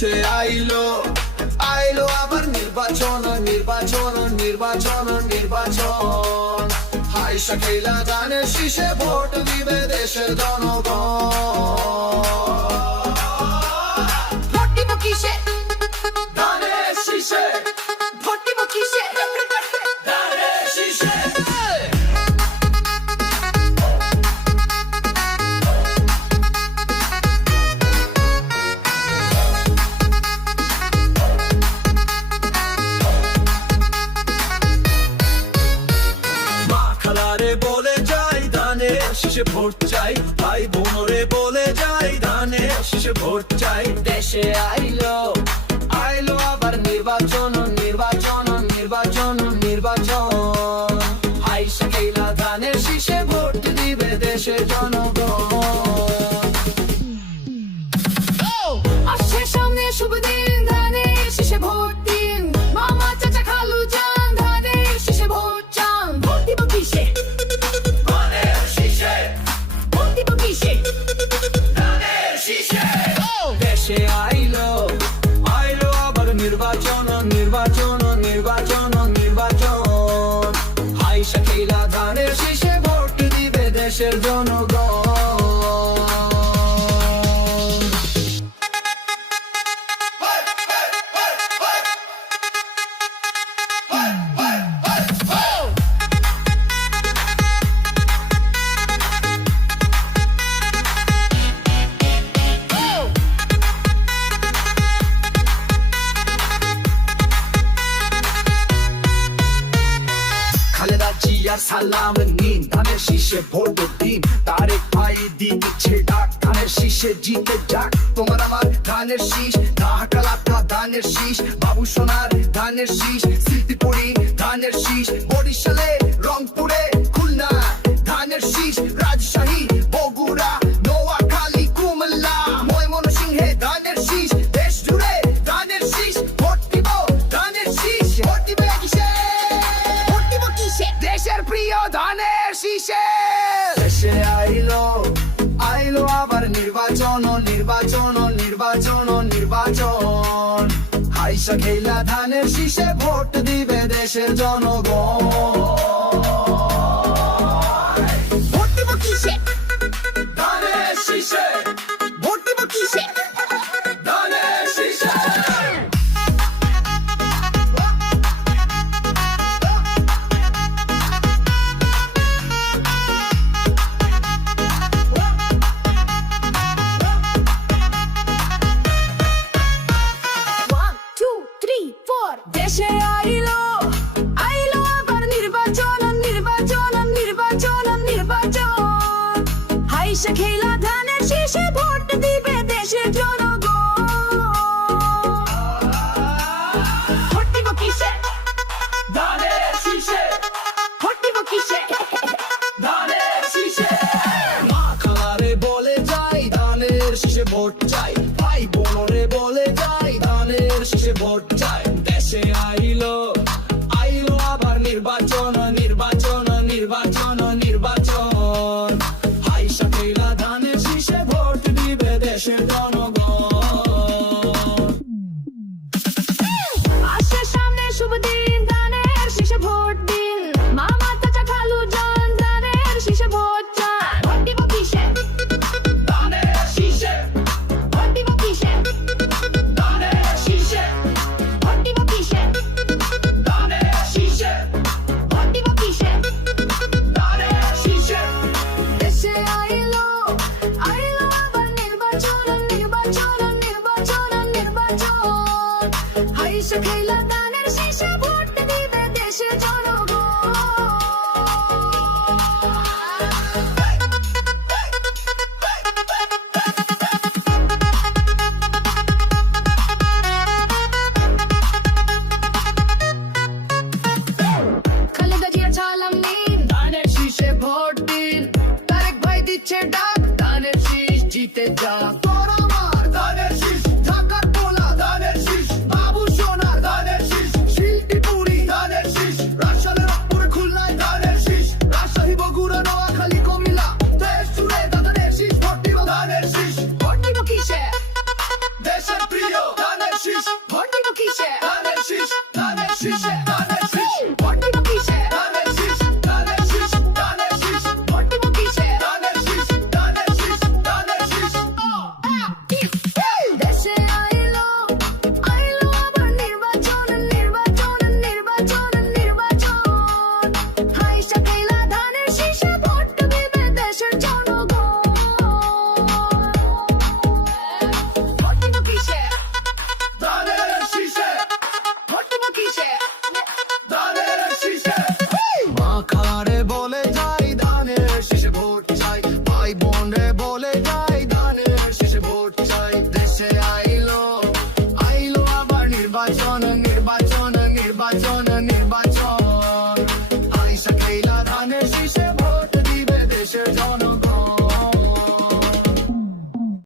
দেশে আইলো আইলো আবার নির্বাচন নির্বাচন নির্বাচন নির্বাচন হাই শাকিলা ধানের শীষে ভোট দিবে দেশের জনগণ। ভোট দিব কিসে? ধানের শীষে ভোট দিব কিসে? ধানের শীষে। বলে যাই ধানের শীষে ভোট চাই, ভাই বোনরে বলে যাই ধানের শীষে ভোট চাই। দেশে আইলো আইলো আবার নির্বাচন নির্বাচন নির্বাচন নির্বাচন হাই শাকিলা ধানের শীষে ভোট দিবে দেশের জনগণ। আসছে সামনে শুভ দিন, ধানের শীষে ভোট দিন। মামা চাচা খালু যান, ধানের শীষে ভোট চান। ভোট দিব কিসে? ধানের শীষে ভোট দিব কিসে? ধানের শীষে। দেশে আইলো আইলো আবার নির্বাচন নির্বাচন নির্বাচন নির্বাচন হাই শাকিলা ধানের শীষে ভোট দিবে দেশের জনগণ। খালেদা জিয়ার সালাম নিন, ধানের শীষে ভোট দিন। তারেক ভাই দিচ্ছে ডাক, ধানের শীষে জিতে যাক। তোমার আমার ধানের শীষ, ঢাকা লাতা ধানের শীষ, বাবু সোনার ধানের শীষ, স্মৃতিপুরি ধানের শীষ, বরিশালে রংপুরে খুলনা ধানের শীষ, রাজশাহী বগুড়া নোয়াখালী কুমিল্লা ময়মনসিংহে ধানের শীষ। দেশ জুড়ে ধানের শীষ, ভোট দিব ধানের শীষ। ভোট দিবে কিসে? ভোট দিব কিসে? দেশের প্রিয় ধানের শীষে। দেশে আইলো আইলো আবার নির্বাচন নির্বাচন নির্বাচন নির্বাচন হাই শাকিলা ধানের শীষে ভোট দিবে দেশের জনগণ। ভোট দিব কিসে? ধানের শীষে ভোট দিব কিসে? ধানের শীষে। One, two, three, four. দেশে আইলো আইলো আবার নির্বাচন নির্বাচন নির্বাচন নির্বাচন হাই শাকিলা ধানের শীষে ভোট দিবে দেশের জন্য।